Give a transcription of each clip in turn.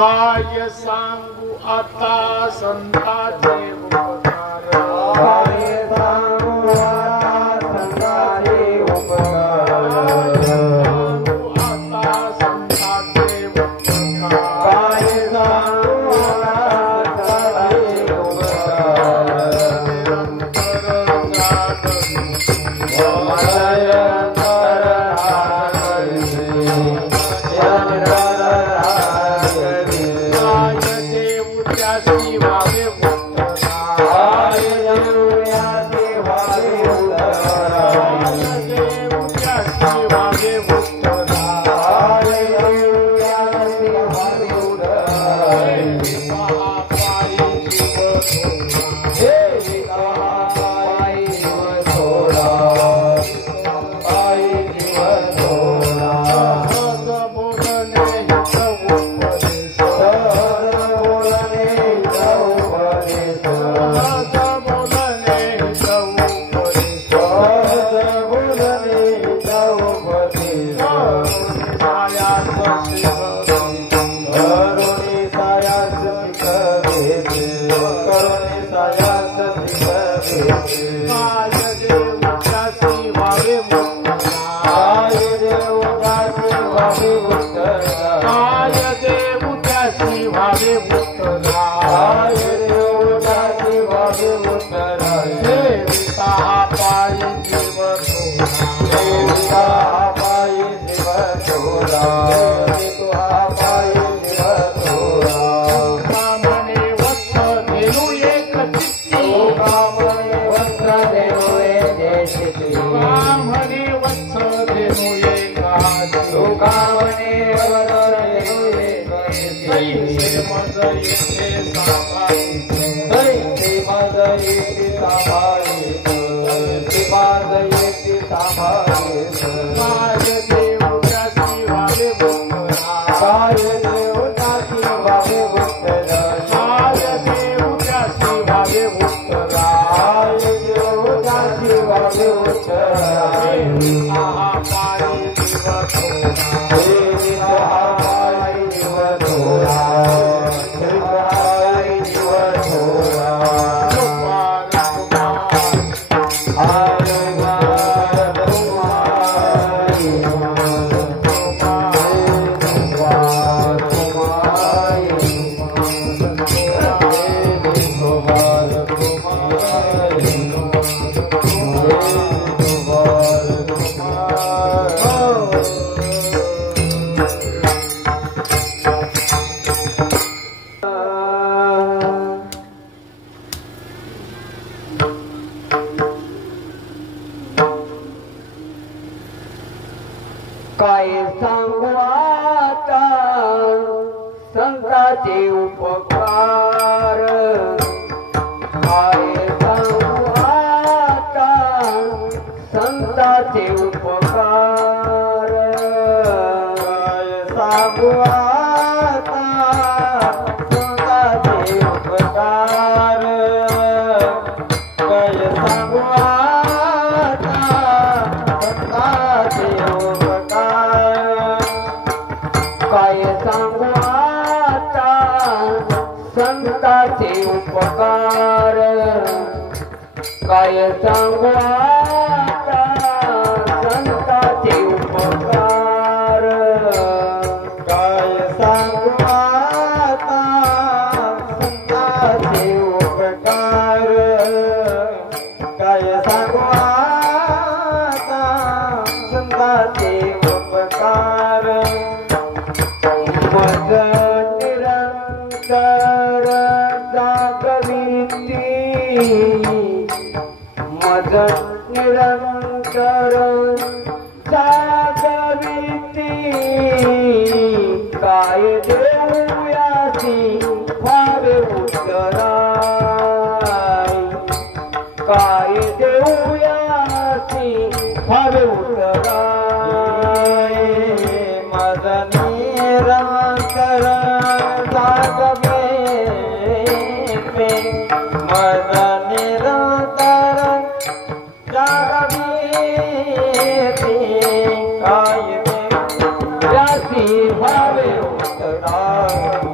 काय सांगू आता संताचे उपकार, काय सांगू आता संताचे उपकार, सांगू आता संताचे उपकार, काय सांगू आता संताचे उपकार, माझ देव पावे उतराई काय सांगू आता संतांचे उपकार काय सांगू आता संतांचे उपकार काय सांगू आता संतांचे उपकार काय सांगू आता संतांचे काय सांगू आता संतांचे उपकार काय सांगू आता संतांचे उपकार काय सांगू आता संतांचे उपकार काय सांगू आता संतांचे उपकार मज निरंतर जागविती मज निरंतर जागविती काय देऊयासी भावे उतराई काय देऊयासी भावे उतराई मज निरंतर जागविती मज निरंतर जागविती काय देऊयासी भावे उतराई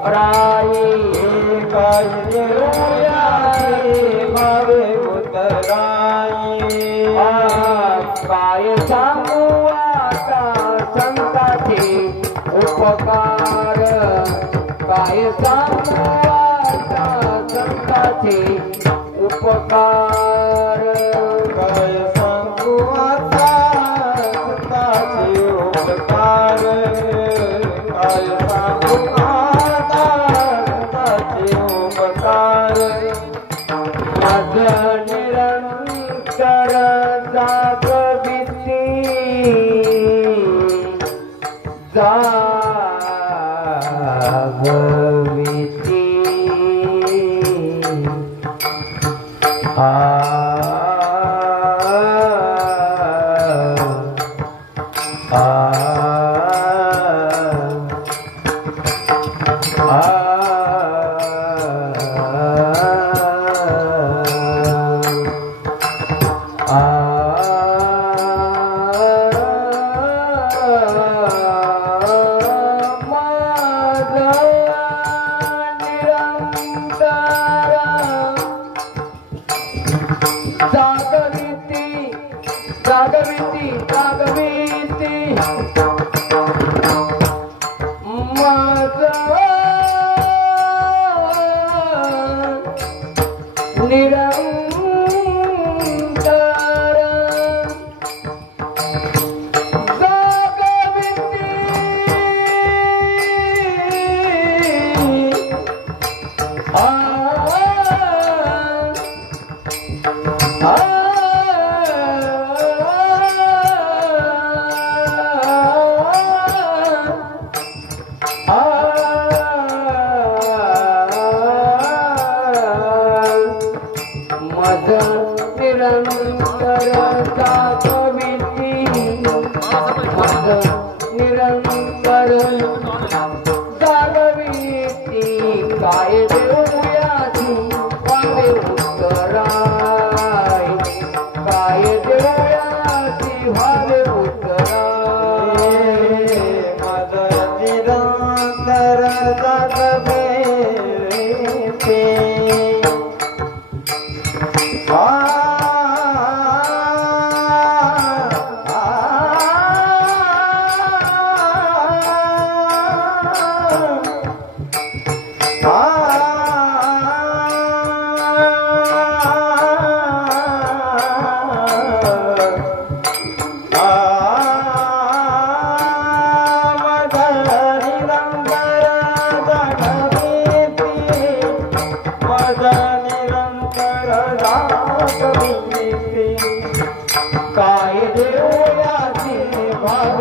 काय देऊयासी भावे उतराई काय सांगू आता संतांचे उपकार काय सांगू आता संतांचे उपकार काय सांगू आता संतांचे उपकार काय सांगू आता संतांचे उपकार मज निरंतर जागविती जागविती जागविती जागविती जागविती मज निरंतर जागविती मज निरंतर जागविती मज निरंतर जागविती काय देऊयासी भावे उतराई काय देऊ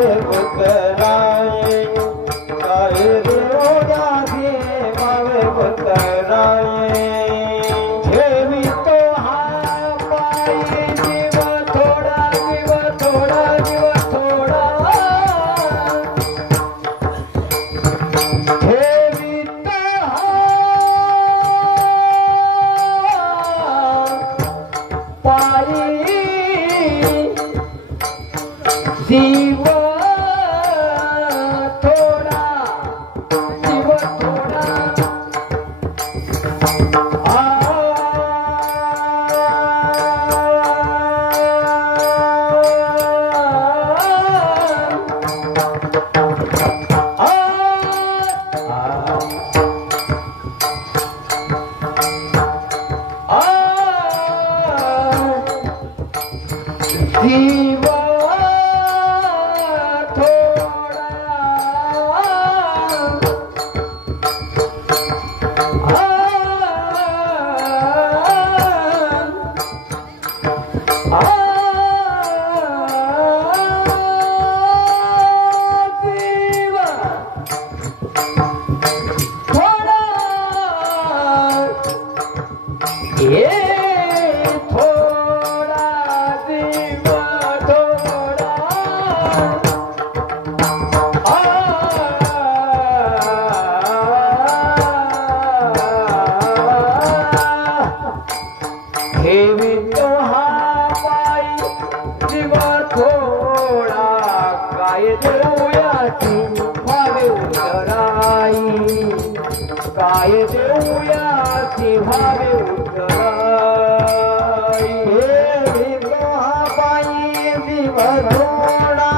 भावे पुतराए गाए देव दासी भावे पुतराए देवी तो हा पाई जीव थोड़ा जीव थोड़ा जीव थोड़ा देवी तो हा पाई जीव थोड़ा जीव थोड़ा जीव काय देऊयाची भावे उतराई हे पायी जीव थोडा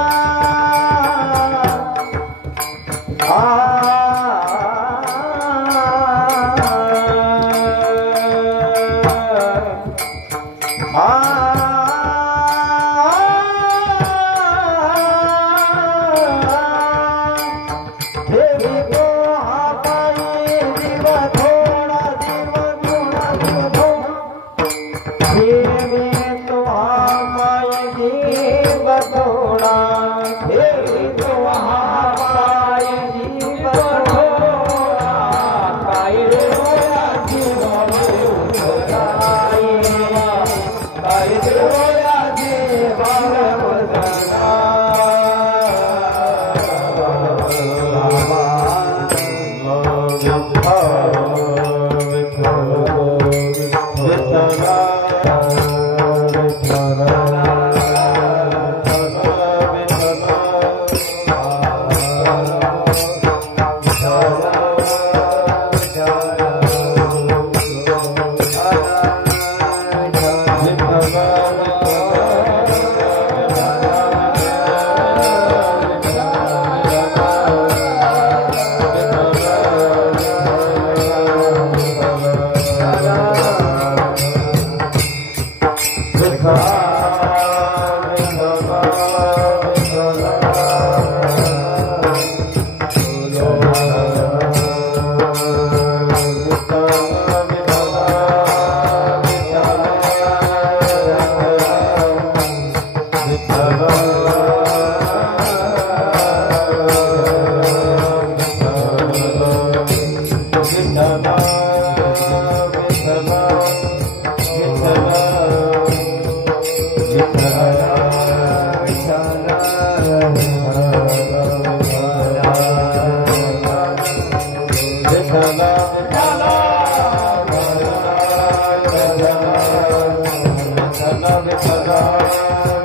Vittala, Vittala,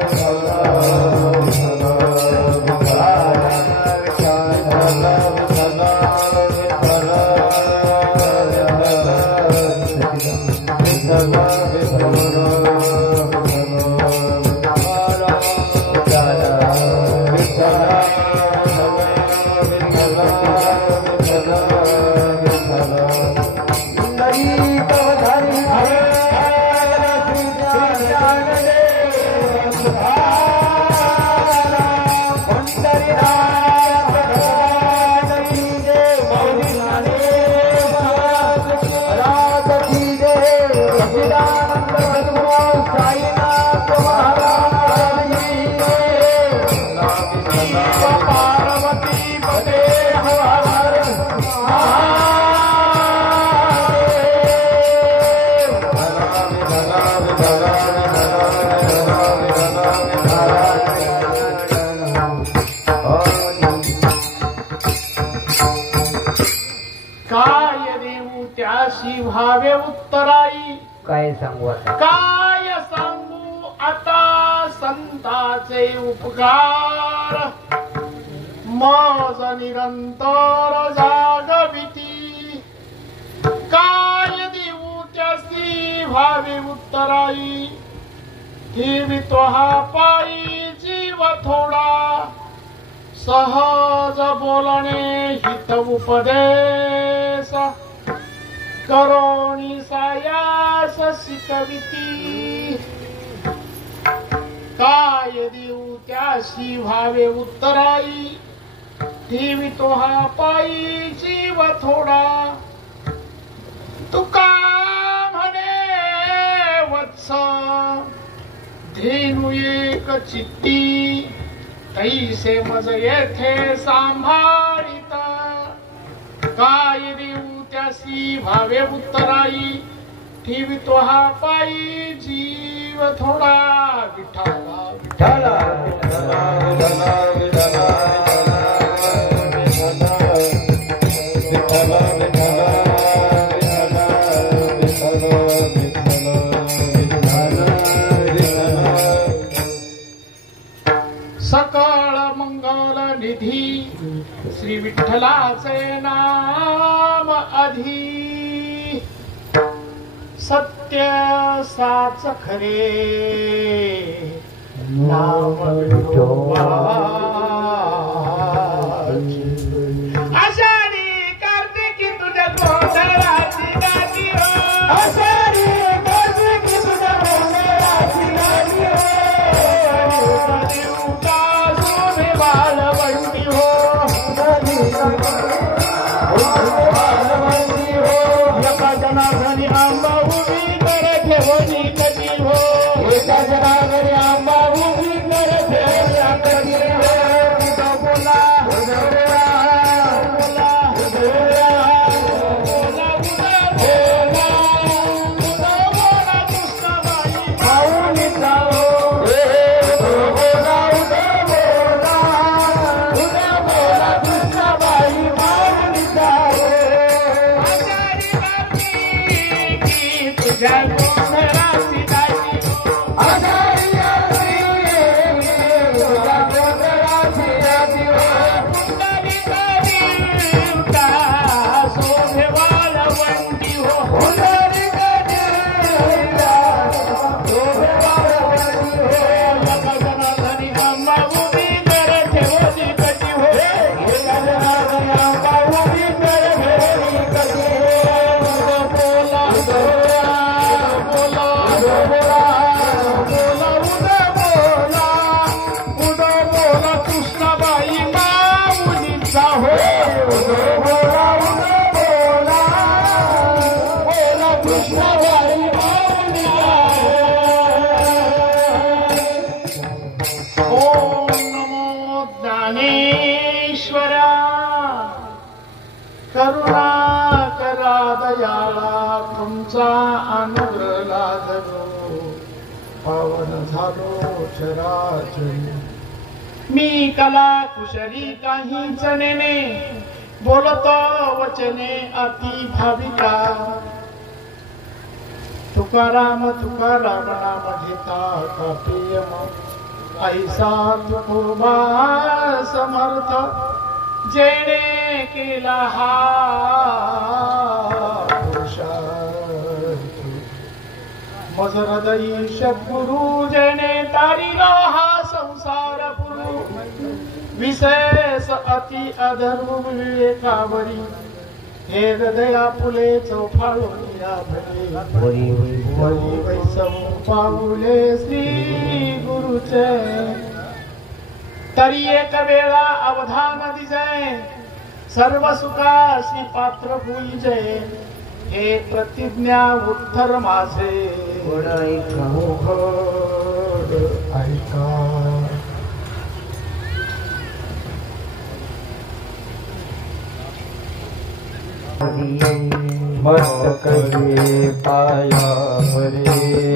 Vittala. भावे उत्तराई. काय सांगू आता? काय सांगू आता संताचे उपकार. मज निरंतर जागविती. काय देऊ त्यासी भावे उत्तराई. ठेवितो हा पायी जीव थोडा. सहज बोलणे हित उपदेश. करोणी सायास शिकविती. काय देऊ त्याशी भावे उत्तराई. ठेवितो हा पायी जीव थोडा. तुका म्हणे वत्स धेनु एक चित्ती. तैसे मज येथे सांभाळित. काय देऊ त्यासी भावे उत्तराई. ठेवितो हा पायी जीव थोडा. विठ्ठला विठ्ठला सकळ मंगल निधी. श्री विठ्ठलाचे नाम आधी. सत्य साच खरे नाम विठोबा. आषाढी कार्तिकी तुझ्या तोंडाची गाठी हो. आषाढी कार्तिकी तुझ्या तोंडाची गाठी हो. बालवंती हो. एका जनाघरी आंबा उभी कर ठेवणी कधी हो. एका जनाघरी आंबा उभी कर ठेवणी कधी हो. बोला करुणा करा दयाळा तुमचा अनुग्रह लादलो. पावन झालो चराचरी. मी कला कुशली काहीच नेने. बोलतो वचने अति भाविका. तुकाराम तुकाराम नाम घेता कापियम. ऐसा तुकोबा समर्थ. जेणे केला हा पुरुषार्थ. मज हृदयी सद्गुरु जेणे तारिलो हा संसार पुरु. विशेष अति अधर्म विवेकावरी. हे हृदया फुले चौफाळून या भले. वरी वैसव पाऊले श्री गुरुचे. तरी एक वेळा अवधान दिजे. सर्व सुखाशी पात्र होईजे. हे प्रतिज्ञा उत्तर माझे. ऐका मस्तक हे पायावरी.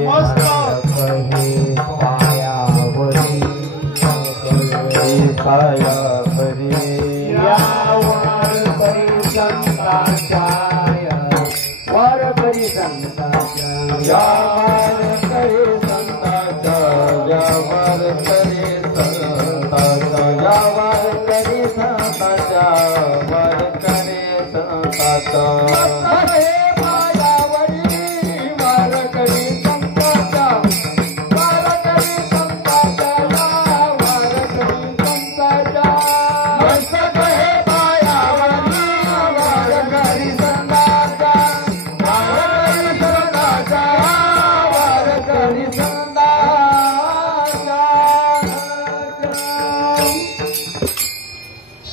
मस्तक पायावरी. पायावरी यावर परिसंताचाय वर वारकरी संताचा या वारकरी संताच्या वारकरी संताचा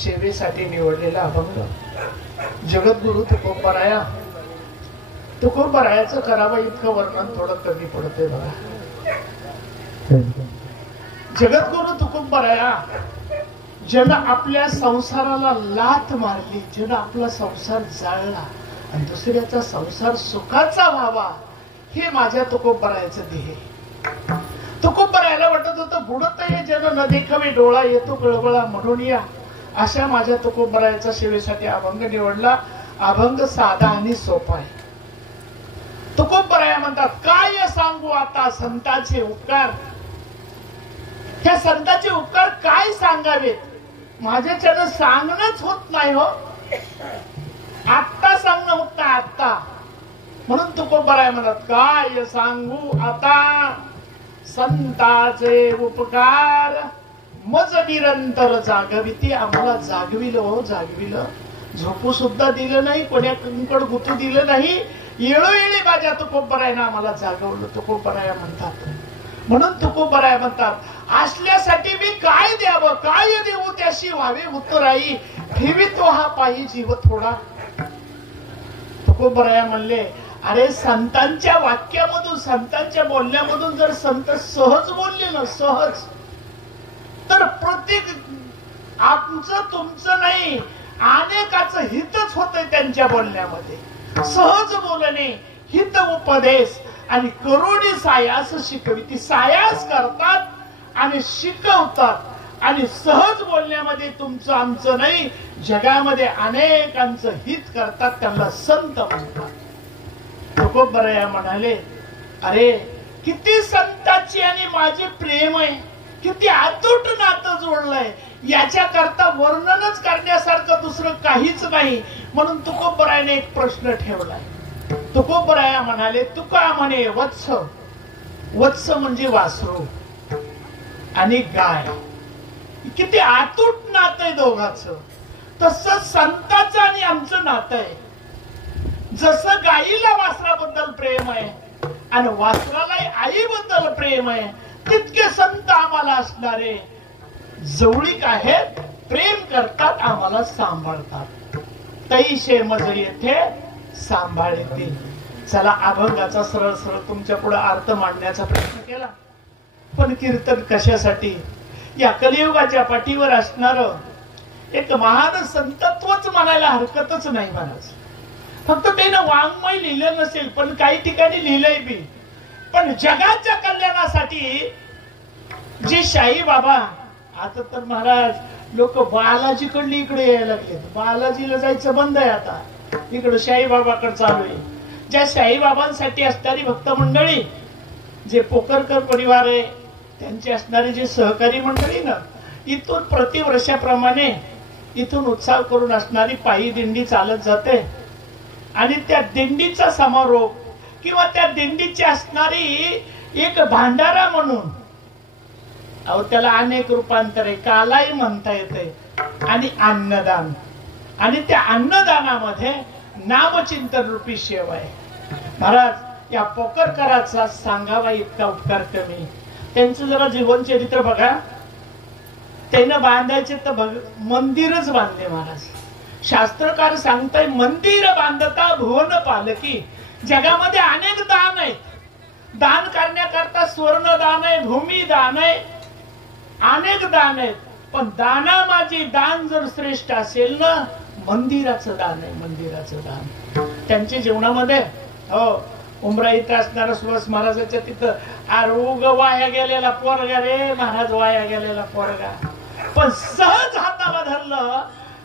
सेवेसाठी निवडलेला अभंग जगद्गुरु तुकोबराया. तुकोबरायाचं करावं इतकं वर्णन थोडं कमी पडतंय बघा. जगद्गुरु तुकोबराया ज्यानं आपल्या संसाराला लाथ मारली, ज्यानं आपला संसार जाळला आणि दुसऱ्याचा संसार सुखाचा व्हावा, हे माझ्या तुकोबरायाचं ध्येय. तुकोबरायाला वाटत होतं बुडत हे जन न देखावे डोळा येतो कळवळा म्हणून या. अशा माझ्या तुकोबरायाच्या सेवेसाठी अभंग निवडला. अभंग साधा आणि सोपा आहे. तुकोबराया म्हणतात, काय सांगू आता संतांचे उपकार. ह्या संतांचे उपकार काय सांगावेत, माझ्याच्यानं सांगणंच होत नाही हो. आत्ता सांगणं होत नाही आत्ता. म्हणून तुकोबराया म्हणतात, काय सांगू आता संतांचे उपकार. मज निरंतर जागविती. आम्हाला जागविलं हो, जागविलं. झोपू सुद्धा दिलं नाही, कोणाकडे गुतू दिलं नाही. येळोवेळी माझ्या तुकोबरायानं आम्हाला जागवलं. तुकोबराया म्हणतात. म्हणून तुकोबराया म्हणतात, असल्यासाठी मी काय द्यावं, काय देऊ त्याशी व्हावे उतराई. ठेवितो हा पायी जीव थोडा. तुकोबराया म्हणले, अरे संतांच्या वाक्यामधून, संतांच्या बोलण्यामधून जर संत सहज बोलले ना, सहज, तर प्रत्येक आमचं तुमचं नाही, अनेकाचं हितच होतंय त्यांच्या बोलण्यामध्ये. सहज बोलणे, हित उपदेश आणि करोडी सायास शिकविती. सायास करतात आणि शिकवतात आणि सहज बोलण्यामध्ये तुमचं आमचं नाही, जगामध्ये अनेकांचं हित करतात, त्यांना संत म्हणतात. तुकोबराया म्हणाले, अरे किती संतांची आणि माझे प्रेम आहे, किती अतूट नातं जोडलंय, याच्या करता वर्णनच करण्यासारखं दुसरं काहीच नाही. म्हणून तुकोबरायाने एक प्रश्न ठेवलाय. तुकोबराया म्हणाले, तुका म्हणे वत्स. वत्स म्हणजे वासरू आणि गाय. किती अतूट नातं आहे दोघांचं. तसं संतांचं आणि आमचं नातं आहे. जसं गाईला वासराबद्दल प्रेम आहे आणि वासराला आईबद्दल प्रेम आहे, तितके संत आम्हाला असणारे जवळीक आहेत, प्रेम करतात, आम्हाला सांभाळतात. तैशे मज येथे सांभाळतील. चला, अभंगाचा सरळ सरळ तुमच्या पुढे अर्थ मांडण्याचा प्रयत्न केला. पण कीर्तन कशासाठी? या कलियुगाच्या पाठीवर असणार एक महान संतत्वच म्हणायला हरकतच नाही म्हणायचं. फक्त त्यानं वाङ्मय लिहिलं नसेल, पण काही ठिकाणी लिहिलंय बी. पण जगाच्या कल्याणासाठी जे शाही बाबा, आता तर महाराज लोक बालाजीकडली इकडे यायला लागले. बालाजीला जायचं बंद आहे आता, इकडे शाही बाबाकडे चालू आहे. ज्या शाही बाबांसाठी असणारी भक्त मंडळी, जे पोकरकर परिवार आहे, त्यांची असणारी जे सहकारी मंडळी ना, इथून प्रतिवर्षाप्रमाणे इथून उत्साह करून असणारी पायी दिंडी चालत जाते. आणि त्या दिंडीचा समारोप किंवा त्या दिंडीची असणारी एक भांडारा म्हणून, अहो त्याला अनेक रूपांतर आहे, कालाही म्हणता येते, आणि अन्नदान. आणि त्या अन्नदानामध्ये नामचिंतन रूपी सेवा आहे. महाराज या पोकरकराचा सांगावा इतका उपकार कमी. त्यांचं जरा जीवनचरित्र बघा. त्यानं बांधायचे तर मंदिरच बांधले महाराज. शास्त्रकार सांगताय, मंदिर बांधता भुवन पालकी. जगामध्ये अनेक दान आहेत. दान करण्याकरता स्वर्ण दान आहे, भूमी दान आहे, अनेक दान आहेत. पण दाना माझी दान जर श्रेष्ठ असेल ना, मंदिराचं दान आहे, मंदिराचं दान. त्यांच्या जीवनामध्ये हो उमरा इथं असणारा सुभाष महाराजांच्या तिथं आरोग वाया गेलेला पोरगा रे महाराज, वाया गेलेला पोरगा. पण सहज हाताला धरलं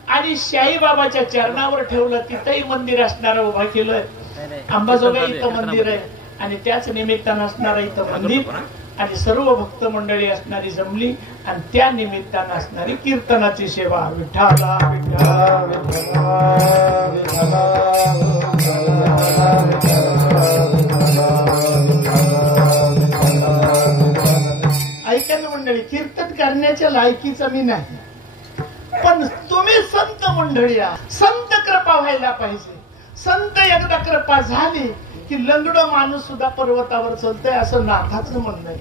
आणि शाही बाबाच्या चरणावर ठेवलं. तिथंही मंदिर असणारं उभा केलंय. अंबाजोगाई इथं मंदिर आहे आणि त्याच निमित्तानं असणारं इथं मंदिर. आणि सर्व भक्त मंडळी असणारी जमली आणि त्या निमित्तानं असणारी कीर्तनाची सेवा. विठ्ठला विठ्ठला ऐका ना मंडळी, कीर्तन करण्याच्या लायकीचा मी नाही, पण तुम्ही संत मंडळी आहात. संत कृपा व्हायला पाहिजे. संत एकदा कृपा झाली की लंगडो माणूस सुद्धा पर्वतावर चलतोय असं नाथाचं म्हणणं आहे.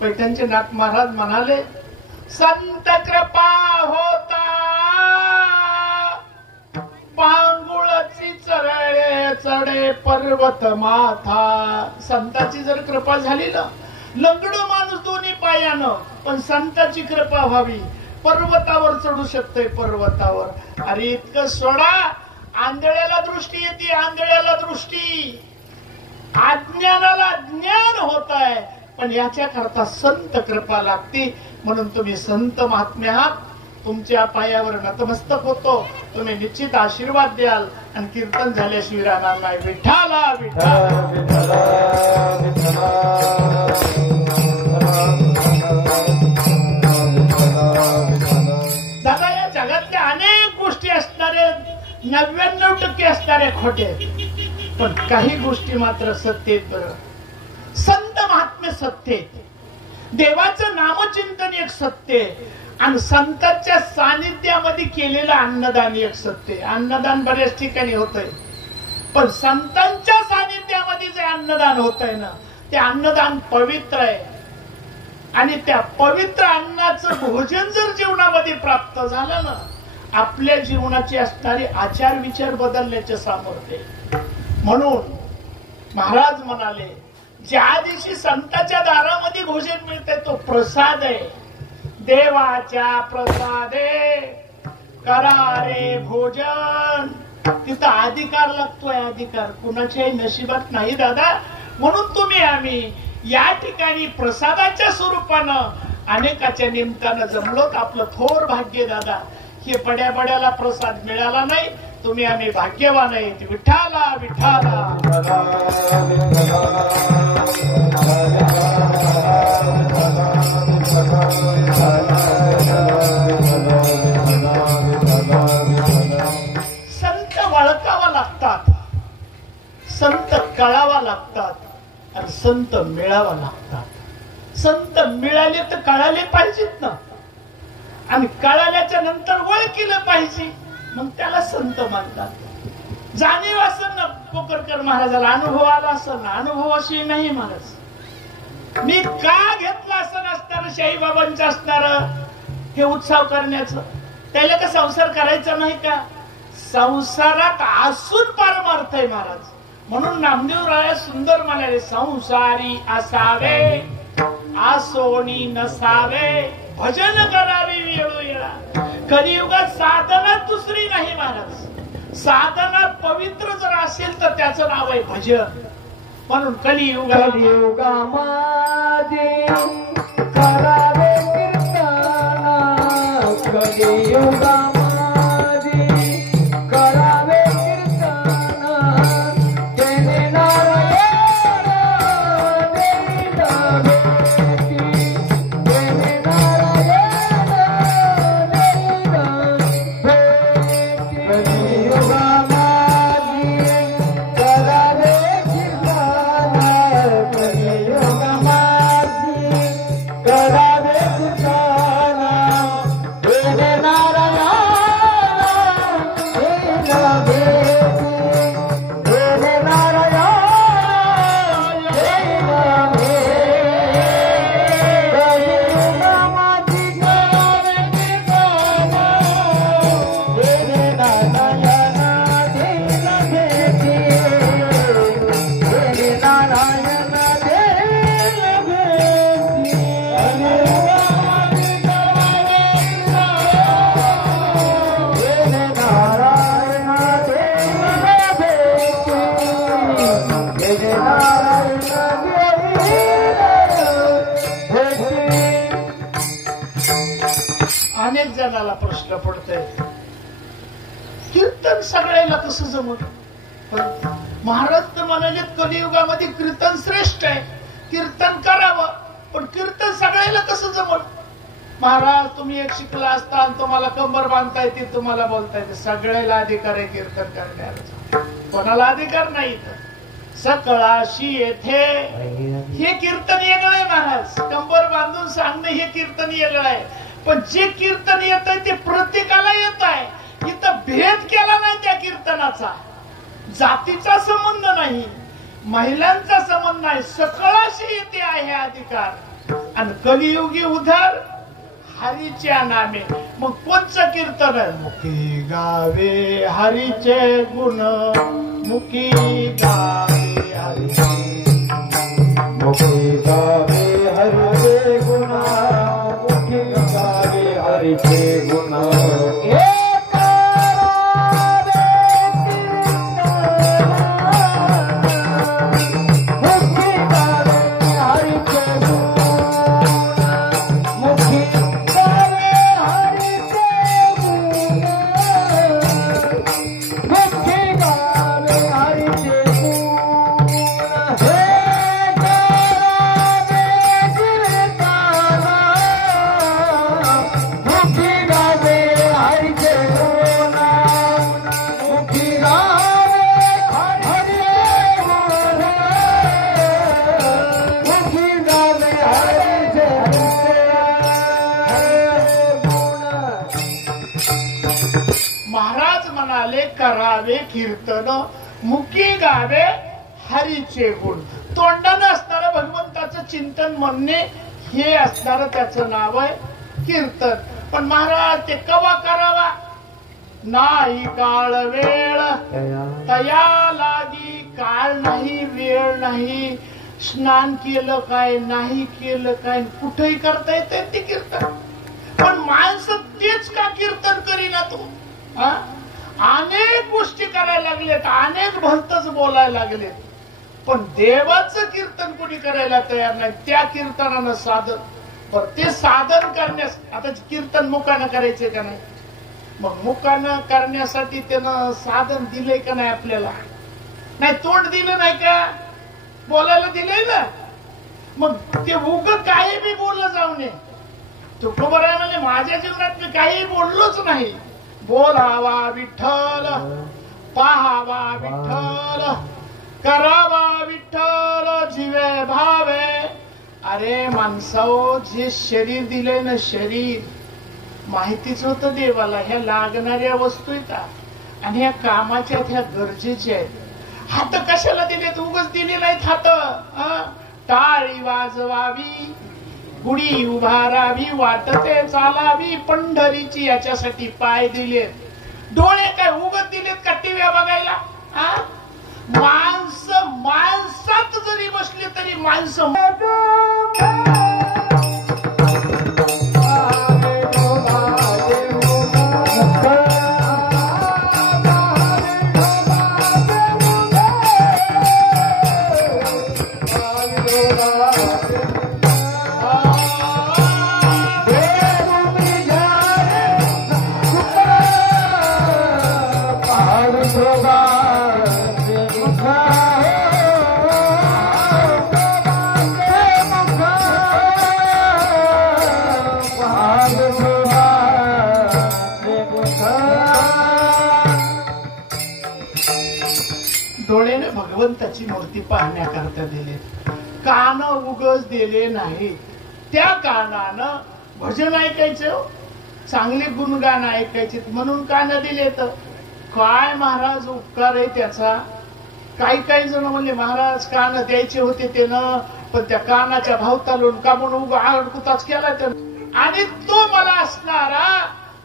पैठणचे नाथ महाराज म्हणाले, संत कृपा होता पांगुळाची चढे चढे पर्वत माथा. संताची जर कृपा झाली ना, लंगडो माणूस दोन्ही पायानं, पण संताची कृपा व्हावी पर्वतावर चढू शकतोय. पर्वतावर अरे इतकं सोडा, आंधळ्याला दृष्टी येते, आंधळ्याला दृष्टी, अज्ञानाला ज्ञान होत आहे, पण याच्या करता संत कृपा लागते. म्हणून तुम्ही संत महात्मे आहात. तुमच्या पायावर नतमस्तक होतो. तुम्ही निश्चित आशीर्वाद द्याल आणि कीर्तन झाल्याशिवाय राहणार नाही. विठ्ठला विठ्ठला दादा, या जगातल्या अनेक गोष्टी असणारे 99% असणारे खोटे, पण काही गोष्टी मात्र सत्य आहेत. बरं, संत महात्म्य सत्य, देवाचं नामचिंतन एक सत्य, आणि संतांच्या सानिध्यामध्ये केलेलं अन्नदान एक सत्य. अन्नदान बऱ्याच ठिकाणी होतंय, पण संतांच्या सानिध्यामध्ये जे अन्नदान होत आहे ना, ते अन्नदान पवित्र आहे. आणि त्या पवित्र अन्नाचं भोजन जर जीवनामध्ये प्राप्त झालं ना, आपल्या जीवनाची असणारी आचार विचार बदलण्याचे सामर्थ्य. म्हणून महाराज म्हणाले, ज्या दिवशी संतांच्या दारामध्ये भोजन मिळते तो प्रसाद आहे. देवाच्या प्रसादे करारे भोजन. तिथं अधिकार लागतोय, अधिकार कुणाच्याही नशिबात नाही दादा. म्हणून तुम्ही आम्ही या ठिकाणी प्रसादाच्या स्वरूपानं अनेकाच्या निमित्तानं जमलोत. आपलं थोर भाग्य दादा, हे बड्या बड्याला प्रसाद मिळाला नाही. तुम्ही आम्ही भाग्यवान आहेत. विठ्ठला विठ्ठला संत वळखावा लागतात, संत कळावा लागतात, आणि संत मिळावा लागतात. संत मिळाले तर कळाले पाहिजेत ना, आणि कळाल्याच्या नंतर ओळखीलं पाहिजे, मग त्याला संत म्हणतात. जाणीव असेल ना, कोकरकर महाराजाला अनुभव आला असेल ना, अनुभवाशी नाही महाराज. मी का घेतलं असं असणार शाहीबाबांचं असणार हे उत्सव करण्याचं, त्याला का संसार करायचा नाही का? संसारात असून पारमार्थ आहे महाराज. म्हणून नामदेव राय सुंदर म्हणाले, संसारी असावे आसोनी नसावे, भजन करावे वेळोवेळा. कलियुगात साधना दुसरी नाही महाराज. साधना पवित्र जर असेल तर त्याचं नाव आहे भजन. म्हणून कलियुगामध्ये करावे कीर्तन, कलियुगामध्ये करावे कीर्तन. तेने नारायण देवी दावेती, तेने नारायण देवी दावेती. कलियुगामध्ये करावे कीर्तन, कलियुगामध्ये करावे कीर्तन. तेने नारायण देवी दावेती, तेने नारायण देवी दावेती. कलियुगामध्ये करावे कीर्तन, तेने नारायण देवी दावेती, तेने नारायण अनेक जणाला प्रश्न पडतोय, कीर्तन सगळ्याला कसं जमत? पण महाराज तर म्हणाले कलियुगामध्ये कीर्तन श्रेष्ठ आहे, कीर्तन करावं. पण कीर्तन सगळ्याला कसं जमल? महाराज तुम्ही एक शिकला असता आणि तुम्हाला कंबर बांधता येते, तुम्हाला बोलता येते, सगळ्याला अधिकार आहे कीर्तन करण्याचा, कोणाला अधिकार नाही. सकळाशी येथे हे कीर्तन वेगळं आहे महाराज, कंबर बांधून सांगणं हे कीर्तन वेगळं आहे. पण जे कीर्तन येत आहे ते प्रत्येकाला येत आहे. इथं भेद केला नाही त्या कीर्तनाचा, जातीचा संबंध नाही, महिलांचा संबंध नाही, सकळाशी येते आहे अधिकार. आणि कलियुगी उधार हरीच्या नामे. मग कोणचं कीर्तन आहे? मुखी गावे हरीचे गुण, मुखी गावे हरीचे, मुखी गावे हरीचे गुण, मुखी गावे हरीचे गुण. महाराज म्हणाले करावे कीर्तन, मुखी गावे हरीचे गुण. तोंडानं असणारं भगवंताचं चिंतन म्हणणे हे असणारं त्याचं नाव आहे कीर्तन. पण महाराज ते कवा करावा? नाही काळ वेळ तया लागी, काळ नाही वेळ नाही, स्नान केलं काय नाही केलं काय, कुठेही करता येते ते कीर्तन. पण माणसं तेच का कीर्तन करीना तू? अनेक गोष्टी करायला लागलेत, अनेक भलतच बोलायला लागलेत, पण देवाचं कीर्तन कोणी करायला तयार नाही. त्या कीर्तनानं साधन, पण ते साधन करण्यास आता कीर्तन मुखानं करायचे का नाही? मग मुखानं करण्यासाठी त्यानं साधन दिलंय का नाही आपल्याला? नाही, तोंड दिलं नाही का? बोलायला दिलंय ना. मग ते उगं काही बी बोललं जाऊ नये. तुकोबर आहे म्हणजे माझ्या जीवनात मी काही बोललोच नाही. बोलावा विठ्ठल, पाहावा विठ्ठल, करावा विठ्ठल, जीवे भावे. अरे माणसाओ, जे शरीर दिलंय ना, शरीर माहितीच होतं देवाला ह्या लागणाऱ्या वस्तू येतात आणि ह्या कामाच्या ह्या गरजेच्या आहेत. हात कशाला दिलेत? उगाच दिले नाहीत हात. टाळी वाजवावी, गुढी उभारावी, वाटते चालावी पंढरीची, याच्यासाठी पाय दिलेत. डोळे काय उगत दिलेत का टीव्या बघायला? माणसं माणसात जरी बसले तरी माणसं डोळ्याने भगवंताची मूर्ती पाहण्याकरता दिले, कान उगच दिले नाही. त्या कानानं भजन ऐकायचं, चांगले गुणगान ऐकायचे म्हणून कान दिले. तर काय महाराज उपकार आहे त्याचा. काही जण म्हणले महाराज कान द्यायचे होते त्यानं, पण त्या कानाच्या भावतालून का म्हणून उगा आडकुताच केला त्यानं. आणि तो मला असणारा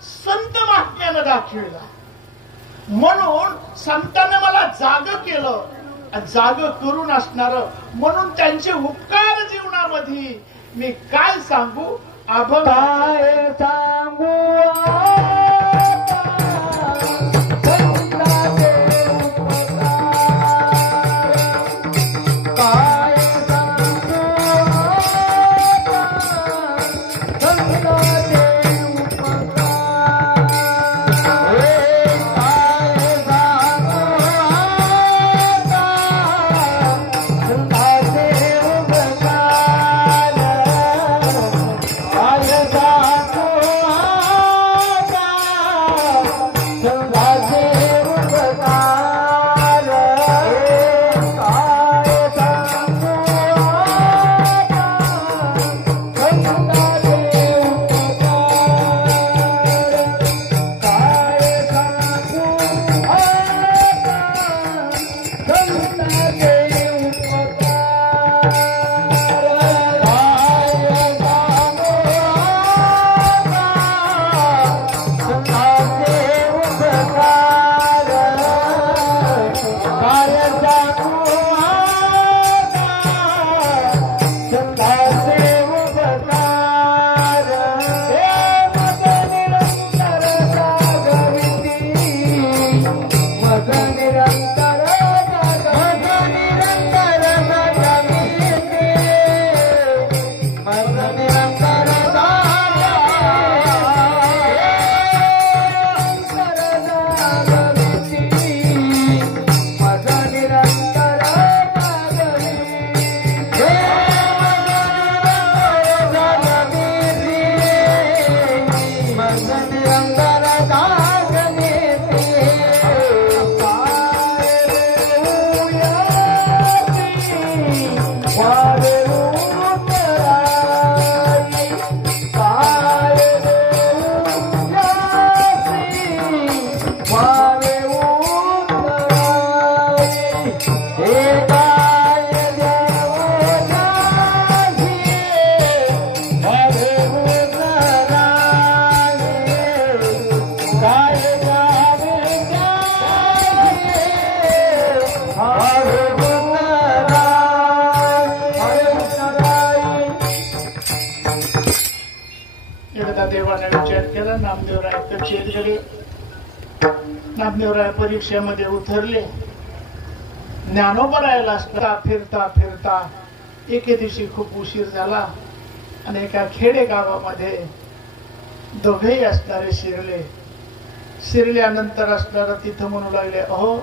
संत महात्म्यानं दाखविला. म्हणून संतांना मला जाग केलं, जाग करून असणार. म्हणून त्यांचे उपकार जीवनामध्ये मी काय सांगू, काय सांगू एकदा देवाने विचार केला, नामदेवराय कच्चे घरी. नामदेवराय परीक्षेमध्ये उतरले. ज्ञानोबरायला फिरता फिरता एके दिवशी खूप उशीर झाला आणि एका खेडे गावामध्ये दोघेही असणारे शिरल्यानंतर असणारा तिथं म्हणू लागले, अहो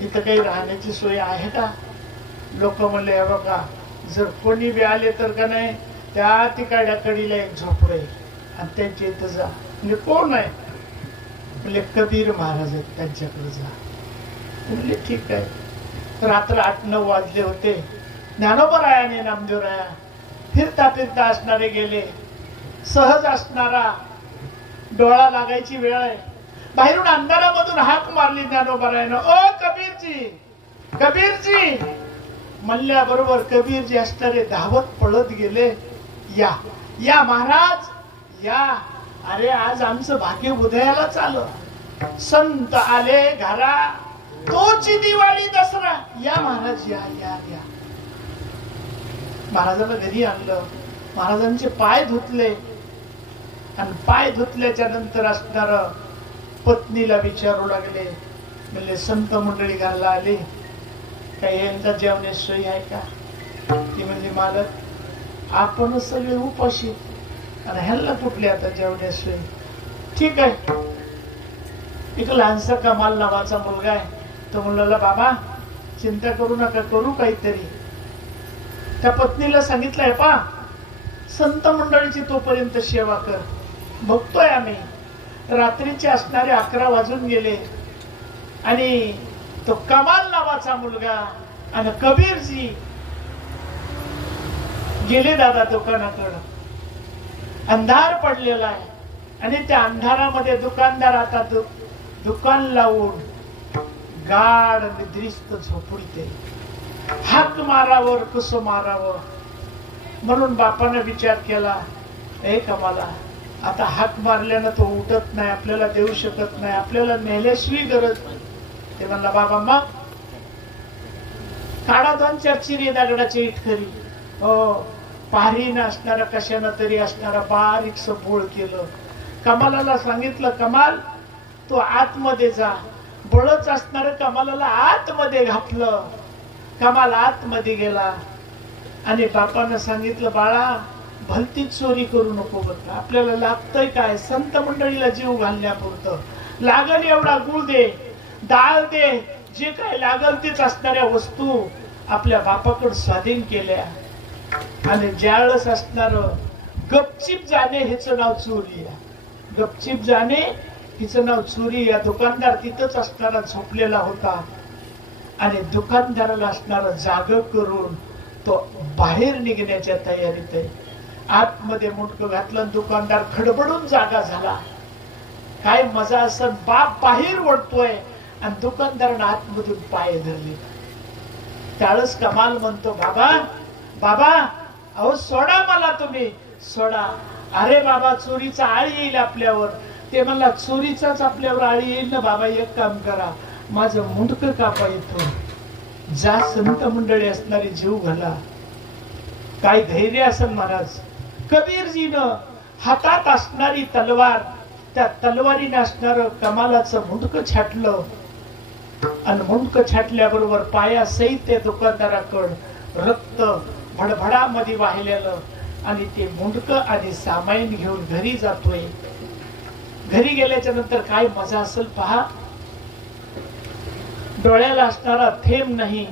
इथं काही राहण्याची सोय आहे का? लोक म्हणले, हे बघा जर कोणी बी आले तर का नाही त्या तिकडल्या कडीला एक झोपडे आणि त्यांच्या इथं जा. म्हणजे कोण आहे? म्हणजे कबीर महाराज आहेत, त्यांच्याकडे जा. म्हणजे ठीक आहे. रात्र 8-9 वाजले होते. ज्ञानोबराय आणि नामदेवराया फिरता फिरता असणारे गेले. सहज असणारा डोळा लागायची वेळ आहे. बाहेरून अंधारामधून हाक मारली ज्ञानोबरायानं, ओ कबीरजी, कबीरजी म्हणल्याबरोबर कबीरजी असणारे धावत पळत गेले. या या महाराज या. अरे आज आमचं भाग्य उदयालाच आलं. संत आले घरा, तोची दिवाळी दसरा. या महाराज या या या. महाराजांना घरी आणलं. महाराजांचे पाय धुतले आणि पाय धुतल्याच्या नंतर असणार पत्नीला विचारू लागले. म्हणजे संत मंडळी घालला आली, काही यांचा जेवणाची सोय आहे का? ती म्हणजे मालक आपण सगळे उपाशी आणि ह्याला कुठली आता जेवणाची सोय? ठीक आहे. एक लहानसा कमाल नावाचा मुलगा आहे. तो मुलाला, बाबा चिंता करू नका, करू काहीतरी. त्या पत्नीला सांगितलंय, पा संत मंडळीची तोपर्यंत सेवा कर. बघतोय आम्ही. रात्रीचे असणारे 11 वाजून गेले आणि तो कमाल नावाचा मुलगा आणि कबीरजी गेले दादा दुकानाकडं. अंधार पडलेला आहे आणि त्या अंधारामध्ये दुकानदार आता दुकान लावून गाढ निद्रिस्त झोपडीते. हाक मारावर कसं मारावं म्हणून बापाने विचार केला, हे कमाला आता हाक मारल्यानं तो उठत नाही, आपल्याला देऊ शकत नाही, आपल्याला नेल्याशिवाय गरज नाही. ते म्हणला, बाबा मग काढा 2-4 चिरी दगडाची इटखरी. हो, पारी असणारा कशानं तरी असणारा बारीक बोळ केलं. कमालाला सांगितलं, कमाल तो आतमध्ये जा. बळच असणार कमालाला आतमध्ये घातलं. कमाल आतमध्ये गेला आणि बापानं सांगितलं, बाळा भलतीच चोरी करू नको बरं. आपल्याला लागतंय काय? संत मंडळीला जीव घालण्यापुरतं. लागल एवढा गुळ दे, डाळ दे, जे काय लागल तेच असणाऱ्या वस्तू आपल्या बापाकडे स्वाधीन केल्या. आणि ज्यावेळेस असणार गपचिप जाणे हेच नाव चोरी आहे. गपचिप जाणे हिचं नाव चोरी. या दुकानदार तिथंच असणारा झोपलेला होता आणि दुकानदाराला असणारा जाग करून तो बाहेर निघण्याच्या तयारीत आहे. आतमध्ये मुंडकं घातलं, दुकानदार खडबडून जागा झाला. काय मजा असं, बाप बाहेर ओढतोय आणि दुकानदारानं आतमधून पाय धरले. त्यावेळेस कमाल म्हणतो, बाबा बाबा अहो सोडा मला, तुम्ही सोडा. अरे बाबा चोरीचा आळी येईल आपल्यावर. ते म्हणला, चोरीचाच आपल्यावर आळी येईल ना बाबा, एक काम करा, माझं मुंडकं कापा इथून, जा संत मंडळी असणारी जीव घाला. काय धैर्य असेल महाराज. कबीरजीनं हातात असणारी तलवार, त्या तलवारीने असणार कमालाचं मुंडकं छाटलं आणि मुंडकं छाटल्याबरोबर पाया सहित त्या दुकानदाराकडं रक्त भडभडामध्ये वाहिलेलं आणि ते मुंडकं आणि सामाईन घेऊन घरी जातोय. घरी गेल्याच्या नंतर काय मजा असेल पहा. डोळ्याला असणारा थेंब नाही.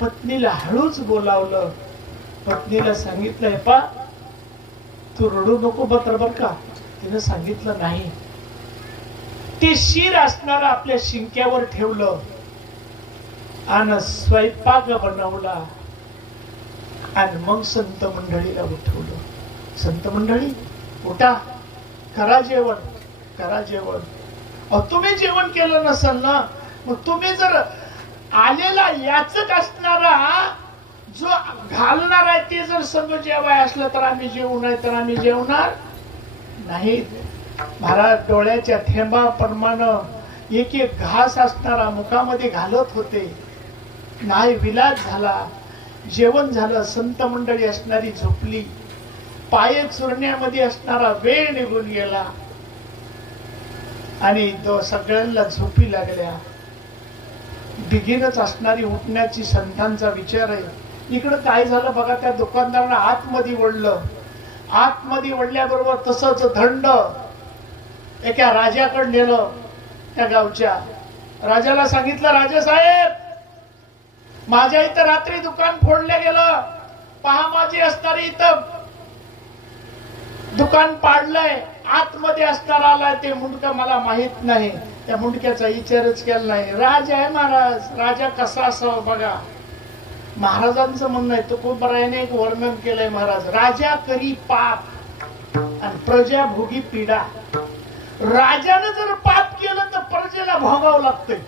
पत्नीला हळूच बोलावलं. पत्नीला सांगितलंय, पा तू रडू नको बर का. तिनं सांगितलं नाही. ते शिर असणारा आपल्या शिंक्यावर ठेवलं आणि स्वयंपाक बनवला आणि मग संत मंडळीला उठवलं. संत मंडळी उठा, करा जेवण, करा जेवण. तुम्ही जेवण केलं नसेल ना, मग तुम्ही जर आलेला याचक असणारा जो घालणार आहे ते जर संग जेवाय असलं तर आम्ही जेवू, नाही तर आम्ही जेवणार नाही. महाराज डोळ्याच्या थेंबाप्रमाणे एक एक घास असणारा मुखामध्ये घालत होते. नाही विलाज झाला. जेवण झालं. संत मंडळी असणारी झोपली पाय चुरण्यामध्ये असणारा वेळ निघून गेला आणि तो सगळ्यांना झोपी लागल्या. बिगीनच असणारी उठण्याची संतांचा विचार आहे. इकडं काय झालं बघा, त्या दुकानदारानं आतमध्ये ओढलं. आतमध्ये ओढल्याबरोबर तसंच थंड एका राजाकडे नेलं. त्या गावच्या राजाला सांगितलं, राजासाहेब माझ्या इथं रात्री दुकान फोडलं गेलं, पहा माझी असणारी इथं दुकान पाडलंय, आतमध्ये असणारा आलाय ते मुंडका मला माहित नाही. त्या मुंडक्याचा विचारच केला नाही. राजा आहे महाराज, राजा कसा असावा बघा. महाराजांचं म्हणणं आहे, तुकोबरायाने एक वर्णन केलंय महाराज, राजा करी पाप आणि प्रजा भोगी पीडा. राजानं जर पाप केलं तर प्रजेला भोगावं लागतंय.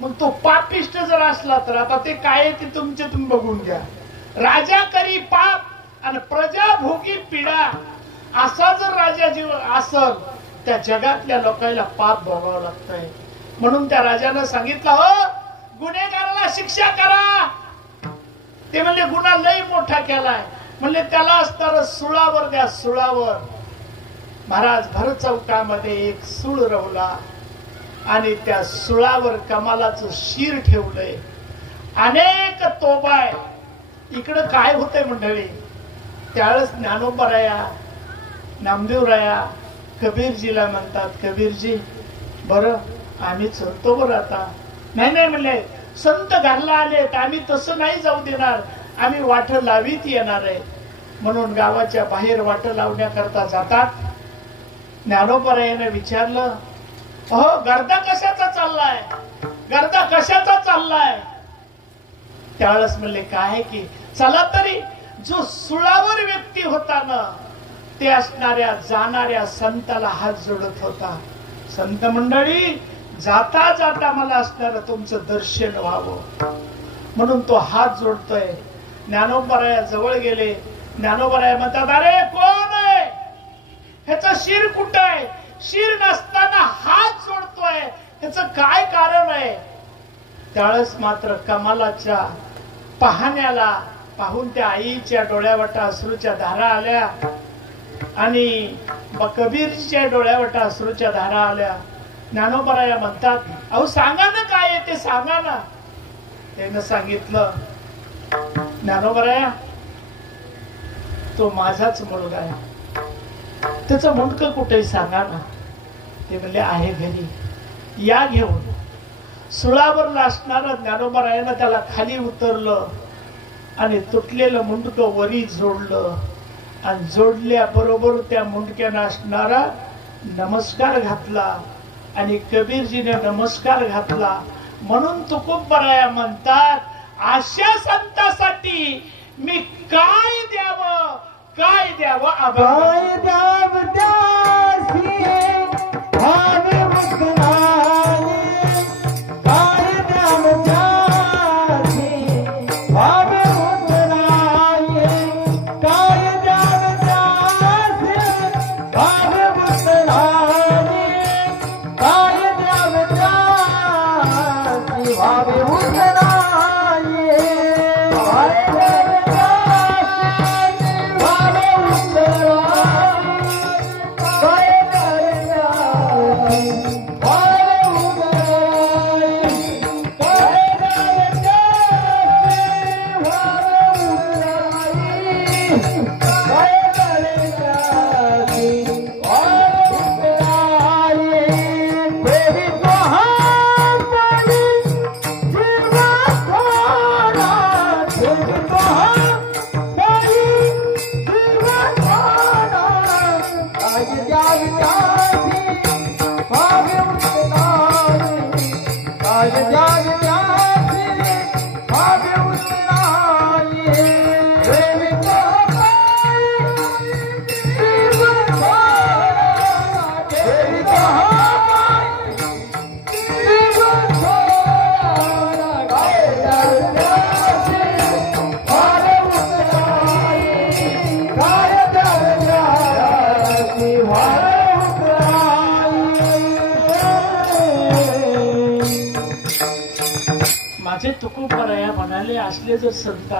मग तो पापिष्ट जर असला तर आता ते काय ते तुमचे तुम्ही बघून घ्या. राजा करी पाप आणि प्रजा भोगी पीडा असा जर राजा जीव असल, त्या जगातल्या लोकांना पाप भोगावं लागतंय. म्हणून त्या राजानं सांगितलं, हो गुन्हेगाराला शिक्षा करा. ते म्हणले गुन्हा लई मोठा केलाय. म्हणले त्याला असणार सुळावर द्या, सुळावर. महाराज भर चौकामध्ये एक सूळ रवला आणि त्या सुळावर कमालाचं शिर ठेवलंय. अनेक तोबाय. इकडं काय होतंय मंडळी, त्यावेळेस ज्ञानोबाराया, नामदेवराया कबीरजीला म्हणतात, कबीरजी बरं आम्ही चलतो बरं आता. नाही नाही म्हणले, संत घरला आलेत, आम्ही तसं नाही जाऊ देणार, आम्ही वाट लावीत येणार आहे. म्हणून गावाच्या बाहेर वाट लावण्याकरता जातात. ज्ञानोबारायाने विचारलं, अहो गर्दा कशाचा चाललाय, गर्दा कशाचा चाललाय. त्यावेळेस म्हणले काय की चला तरी जो सुळावर व्यक्ती होता ना, ते असणाऱ्या जाणाऱ्या संताला हात जोडत होता. संत मंडळी जाता जाता मला असणार तुमचं दर्शन व्हावं म्हणून तो हात जोडतोय. ज्ञानोबाराया जवळ गेले. ज्ञानोबाराया म्हणतात, अरे कोण आहे, ह्याचं शिर कुठं आहे. शिर नसताना हात जोडतोय, ह्याचं काय कारण आहे. त्यावेळेस मात्र कमालाच्या पाहण्याला पाहून त्या आईच्या डोळ्यावटा अश्रूच्या धारा आल्या आणि कबीरच्या डोळ्यावटा अश्रूच्या धारा आल्या. ज्ञानोबाराया म्हणतात, अहो सांगा ना काय आहे ते सांगा ना. त्यानं सांगितलं, ज्ञानोबाराया तो माझाच मुलगा आहे, त्याचं मुंडकं कुठे सांगा ना. ते म्हणले आहे घरी, या घेऊन. सुळावर असणारं ज्ञानोबारायानं त्याला खाली उतरलं आणि तुटलेलं मुंडकं वरी जोडलं आणि जोडल्याबरोबर त्या मुंडक्यानं असणारा नमस्कार घातला आणि कबीरजीने नमस्कार घातला. म्हणून तुकोबराया म्हणतात, अशा संतासाठी मी काय द्यावं, काय द्यावं काय द्याव त्यासी भावे उतराये, काय द्याव त्यासी भावे उतराये, काय द्याव त्यासी भावे उतराये, काय द्याव त्यासी भावे उतराये, काय द्याव माझे तुकोबराया म्हणाले, असले जर संत